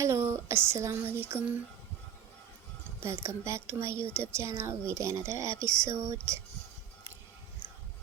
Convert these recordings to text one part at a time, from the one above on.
Hello, Assalamu alaikum. Welcome back to my YouTube channel with another episode.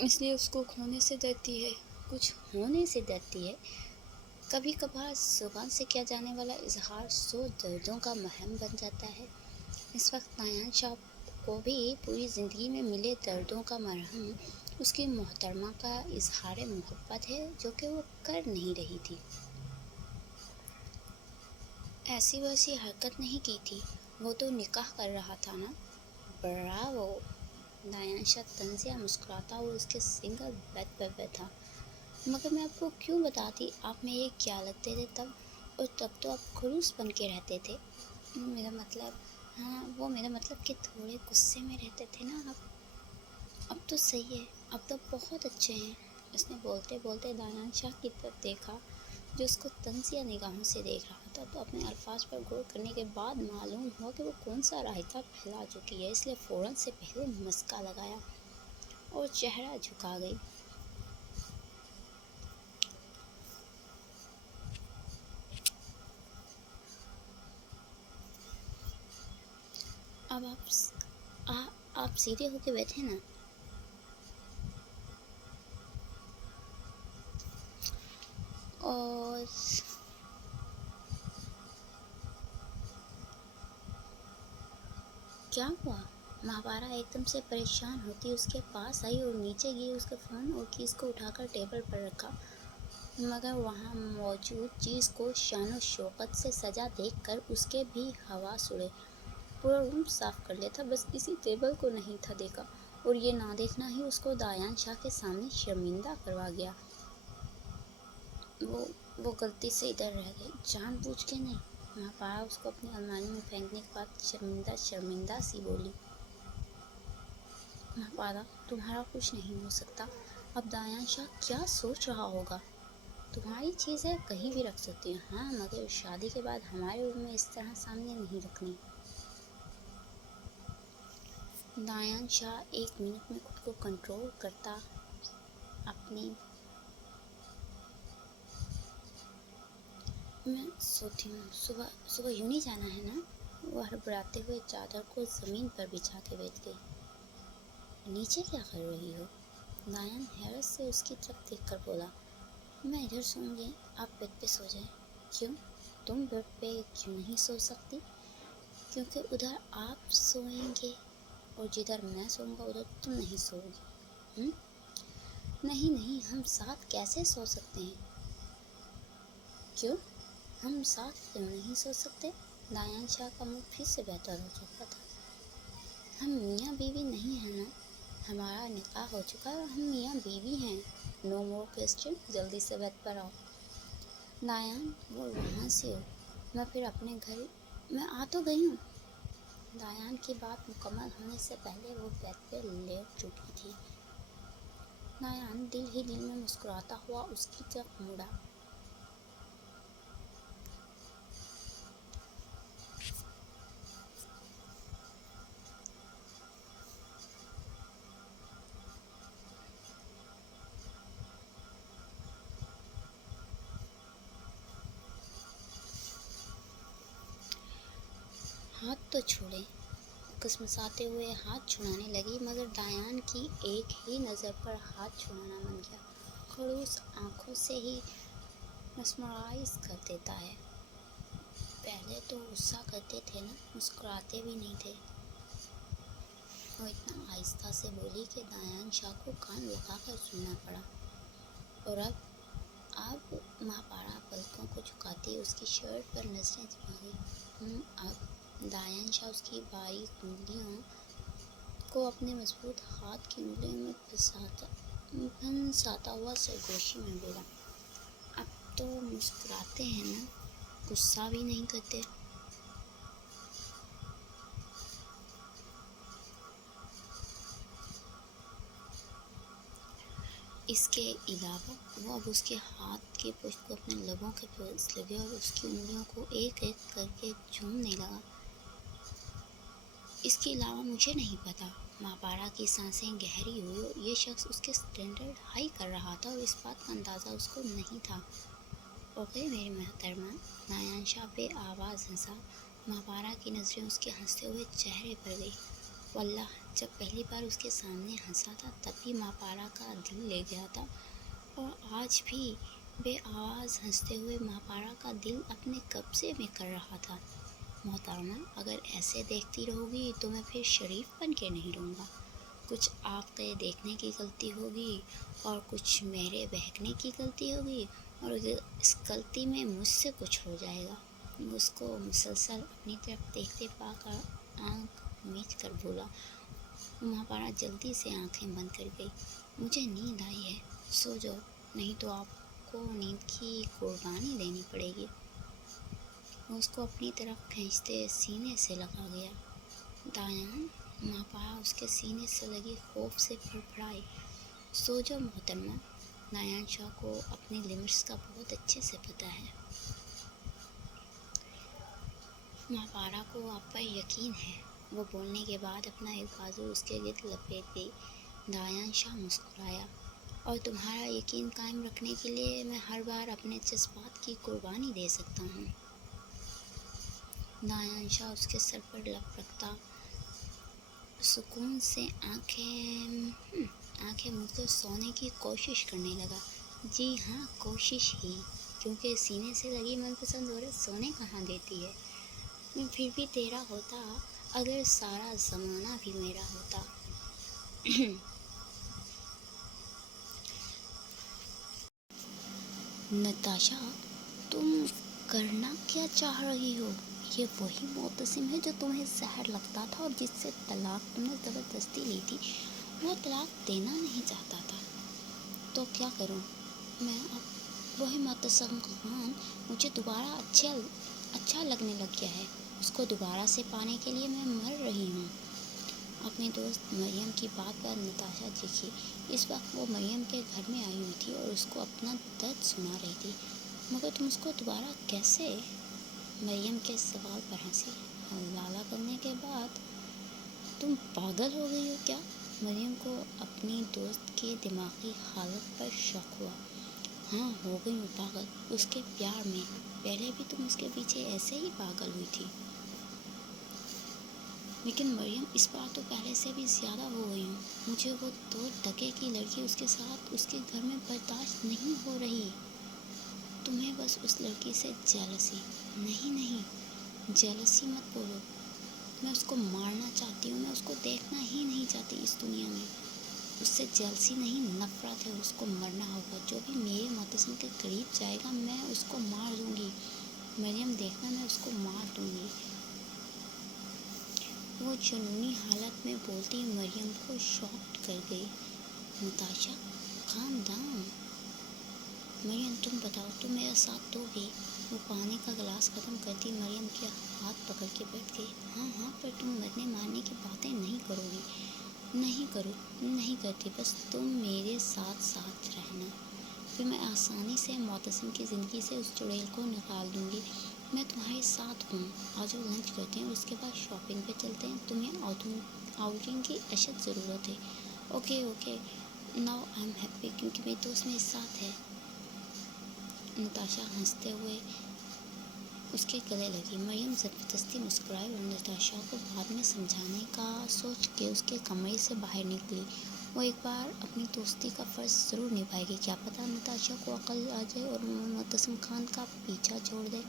اس لیے اس کو کھونے سے ڈرتی ہے، کچھ ہونے سے ڈرتی ہے۔ کبھی کبھار زبان سے کیا جانے والا اظہار 100 دردوں کا مرہم بن جاتا ہے۔ اس وقت نایان شاہ کو بھی پوری زندگی میں ملے دردوں کا مرہم اس کی محترمہ کا اظہار محبت ہے، جو کہ وہ کر نہیں رہی تھی۔ ایسی ویسی حرکت نہیں کی تھی، وہ تو نکاح کر رہا تھا نا۔ براوو! نایان شاہ طنزیہ مسکراتا اور اس کے سنگل بیڈ پر بیٹھا۔ مگر میں آپ کو کیوں بتاتی، آپ میں یہ کیا لگتے تھے تب، اور تب تو آپ خلوص بن کے رہتے تھے۔ میرا مطلب، ہاں وہ میرا مطلب کہ تھوڑے غصے میں رہتے تھے نا آپ۔ اب تو صحیح ہے، اب تو بہت اچھے ہیں۔ اس نے بولتے بولتے نایان شاہ کی طرف دیکھا، جو اس کو طنزیہ نگاہوں سے دیکھ رہا تھا، تو اپنے الفاظ پر غور کرنے کے بعد معلوم ہوا کہ وہ کون سا رائتہ پھیلا چکی ہے، اس لیے فوراً سے پہلے مسکا لگایا اور چہرہ جھکا گئی۔ اب آپ سیدھے ہو کے بیٹھے نا۔ اور کیا ہوا؟ مہاپارا ایک دم سے پریشان ہوتی اس کے پاس آئی اور نیچے گئی، اس کے فون اور کیس کو اٹھا کر ٹیبل پر رکھا، مگر وہاں موجود چیز کو شان و شوکت سے سجا دیکھ کر اس کے بھی حواس اڑے۔ پورا روم صاف کر لیا تھا، بس اسی ٹیبل کو نہیں تھا دیکھا، اور یہ نہ دیکھنا ہی اس کو نایان شاہ کے سامنے شرمندہ کروا گیا۔ وہ غلطی سے ادھر رہ گئی، جان بوجھ کے نہیں۔ مہاپارا اس کو اپنی الماری میں پھینکنے کے بعد شرمندہ سی بولی۔ مہاپارا، تمہارا کچھ نہیں ہو سکتا۔ اب نایان شاہ کیا سوچ رہا ہوگا؟ تمہاری چیزیں کہیں بھی رکھ سکتی ہوں، ہاں، مگر شادی کے بعد ہمارے روم میں اس طرح سامنے نہیں رکھنی۔ نایان شاہ ایک منٹ میں خود کو کنٹرول کرتا اپنی میں سوتی ہوں، صبح یوں نہیں جانا ہے نا۔ وہ ہڑبڑاتے ہوئے چادر کو زمین پر بچھا کے بیٹھ گئی۔ نیچے کیا کر رہی ہو؟ نایان حیرت سے اس کی طرف دیکھ کر بولا۔ میں ادھر سوؤں گی، آپ بیڈ پہ سو جائیں۔ کیوں؟ تم بیڈ پہ کیوں نہیں سو سکتی؟ کیونکہ ادھر آپ سوئیں گے اور جدھر میں سوؤں گا ادھر تم نہیں سو گی۔ نہیں، ہم ساتھ کیسے سو سکتے ہیں؟ کیوں؟ ہم ساتھ کیوں نہیں سو سکتے؟ نایان شاہ کا منہ پھر سے بہتر ہو چکا تھا۔ ہم میاں بیوی نہیں ہیں نا، ہمارا نکاح ہو چکا ہے، ہم میاں بیوی ہیں۔ نو مور کوسچن، جلدی سے بیڈ پر آؤ۔ نایان، وہ وہاں سے ہو، میں پھر اپنے گھر میں آ تو گئی ہوں۔ نایان کی بات مکمل ہونے سے پہلے وہ بیڈ پہ لیٹ چکی تھی۔ نایان دل ہی دل میں مسکراتا ہوا اس کی طرف مڑا۔ ہاتھ تو چھوڑیں، کسمساتے ہوئے ہاتھ چھڑانے لگی، مگر نایان کی ایک ہی نظر پر ہاتھ چھڑانا من گیا۔ خڑوس آنکھوں سے ہی مسمرائز کر دیتا ہے۔ پہلے تو غصہ کرتے تھے نا، مسکراتے بھی نہیں تھے۔ وہ اتنا آہستہ سے بولی کہ نایان شاہ کو کان لگا کر سننا پڑا۔ اور اب مہاپارا پلکوں کو جھکاتی اس کی شرٹ پر نظریں جما گئی۔ اب نایان شاہ اس کی باریک انگلیوں کو اپنے مضبوط ہاتھ کی انگلیوں میں پھنساتا ہوا سرگوشی میں بولا۔ اب تو مسکراتے ہیں نا، غصہ بھی نہیں کرتے۔ اس کے علاوہ وہ اب اس کے ہاتھ کی پشت کو اپنے لبوں کے پاس لگے اور اس کی انگلیوں کو ایک ایک کر کے چومنے لگا۔ اس کے علاوہ مجھے نہیں پتا۔ مہاپارا کی سانسیں گہری ہوئی اور یہ شخص اس کے سٹینڈرڈ ہائی کر رہا تھا، اور اس بات کا اندازہ اس کو نہیں تھا۔ اوکے میری محترمہ، نایان شاہ بے آواز ہنسا۔ مہاپارا کی نظریں اس کے ہنستے ہوئے چہرے پر گئی۔ واللہ جب پہلی بار اس کے سامنے ہنسا تھا تب بھی ماں پارا کا دل لے گیا تھا، اور آج بھی بے آواز ہنستے ہوئے ماں پارا کا دل اپنے قبضے میں کر رہا تھا۔ محترمہ، اگر ایسے دیکھتی رہو گی تو میں پھر شریف بن کے نہیں رہوں گا۔ کچھ آپ کے دیکھنے کی غلطی ہوگی اور کچھ میرے بہکنے کی غلطی ہوگی، اور اس غلطی میں مجھ سے کچھ ہو جائے گا۔ وہ اس کو مسلسل اپنی طرف دیکھتے پا کر آنکھ میچ کر بولا۔ ماں پارا جلدی سے آنکھیں بند کر گئی۔ مجھے نیند آئی ہے، سو جاؤ، نہیں تو آپ کو نیند کی قربانی دینی پڑے گی۔ وہ اس کو اپنی طرف کھینچتے سینے سے لگا گیا۔ دایان، ماں پارا اس کے سینے سے لگی خوف سے پھڑ پھڑائی۔ سو جاؤ محترمہ، دایان شاہ کو اپنی لمٹس کا بہت اچھے سے پتہ ہے۔ ماں پارا کو آپ پر یقین ہے۔ وہ بولنے کے بعد اپنا ایک بازو اس کے گرد لپیٹ گئی۔ دایان شاہ مسکرایا، اور تمہارا یقین قائم رکھنے کے لیے میں ہر بار اپنے جذبات کی قربانی دے سکتا ہوں۔ دایان شاہ اس کے سر پر لب رکھتا سکون سے آنکھیں مجھ کر سونے کی کوشش کرنے لگا۔ جی ہاں، کوشش ہی، کیونکہ سینے سے لگی من پسند عورت سونے کہاں دیتی ہے۔ میں پھر بھی تیرا ہوتا اگر سارا زمانہ بھی میرا ہوتا۔ نتاشا، تم کرنا کیا چاہ رہی ہو؟ یہ وہی معتصم ہے جو تمہیں زہر لگتا تھا اور جس سے طلاق تم نے زبردستی لی تھی۔ وہ طلاق دینا نہیں چاہتا تھا، تو کیا کروں میں اب؟ وہی معتصم خان مجھے دوبارہ اچھا لگنے لگ گیا ہے۔ اس کو دوبارہ سے پانے کے لیے میں مر رہی ہوں۔ اپنی دوست مریم کی بات پر نتاشا چیخی۔ اس وقت وہ مریم کے گھر میں آئی ہوئی تھی اور اس کو اپنا درد سنا رہی تھی۔ مگر تم اس کو دوبارہ کیسے؟ مریم کے سوال پر ہنسی۔ حوالہ کرنے کے بعد تم پاگل ہو گئی ہو کیا؟ مریم کو اپنی دوست کی دماغی حالت پر شک ہوا۔ ہاں، ہو گئی ہوں پاگل، اس کے پیار میں۔ پہلے بھی تم اس کے پیچھے ایسے ہی پاگل ہوئی تھی۔ لیکن مریم، اس بار تو پہلے سے بھی زیادہ ہو گئی ہوں۔ مجھے وہ 2 ٹکے کی لڑکی اس کے ساتھ اس کے گھر میں برداشت نہیں ہو رہی۔ تمہیں بس اس لڑکی سے جیلسی۔ نہیں، جیلسی مت بولو۔ میں اس کو مارنا چاہتی ہوں، میں اس کو دیکھنا ہی نہیں چاہتی اس دنیا میں۔ اس سے جیلسی نہیں، نفرت ہے۔ اس کو مرنا ہوگا۔ جو بھی میرے معتصم کے قریب جائے گا میں اس کو مار دوں گی۔ مریم دیکھنا، میں اس کو مار دوں گی۔ وہ جنونی حالت میں بولتی مریم کو شاک کر گئی۔ Natasha, calm down. مریم، تم بتاؤ، تم میرا ساتھ دو گی؟ وہ پانی کا گلاس ختم کرتی مریم کے ہاتھ پکڑ کے بیٹھ گئی۔ ہاں، پر تم مرنے مارنے کی باتیں نہیں کرو گی۔ نہیں کرتی، بس تم میرے ساتھ رہنا، پھر میں آسانی سے معتصم کی زندگی سے اس چڑیل کو نکال دوں گی۔ میں تمہارے ساتھ ہوں۔ آجاؤ لنچ کرتے ہیں اور اس کے بعد شاپنگ پہ چلتے ہیں۔ تمہیں آؤٹنگ کی اشد ضرورت ہے۔ Okay, now I am happy, کیونکہ میری دوست میرے ساتھ ہے۔ نتاشا ہنستے ہوئے اس کے گلے لگی۔ مریم زبردستی مسکرائی اور نتاشا کو بعد میں سمجھانے کا سوچ کے اس کے کمرے سے باہر نکلی۔ وہ ایک بار اپنی دوستی کا فرض ضرور نبھائے گی۔ کیا پتہ نتاشا کو عقل آ جائے اور معتصم خان کا پیچھا چھوڑ دے۔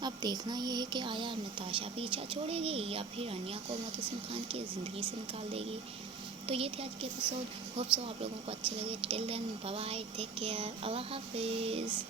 اب دیکھنا یہ ہے کہ آیا نتاشا پیچھا چھوڑے گی یا پھر انیا کو معتصم خان کی زندگی سے نکال دے گی۔ تو یہ تھی آج کے ایپیسوڈ۔ ہوپ سو آپ لوگوں کو اچھے لگے۔ ٹل دین، بائے بائے، ٹیک کیئر، اللہ حافظ۔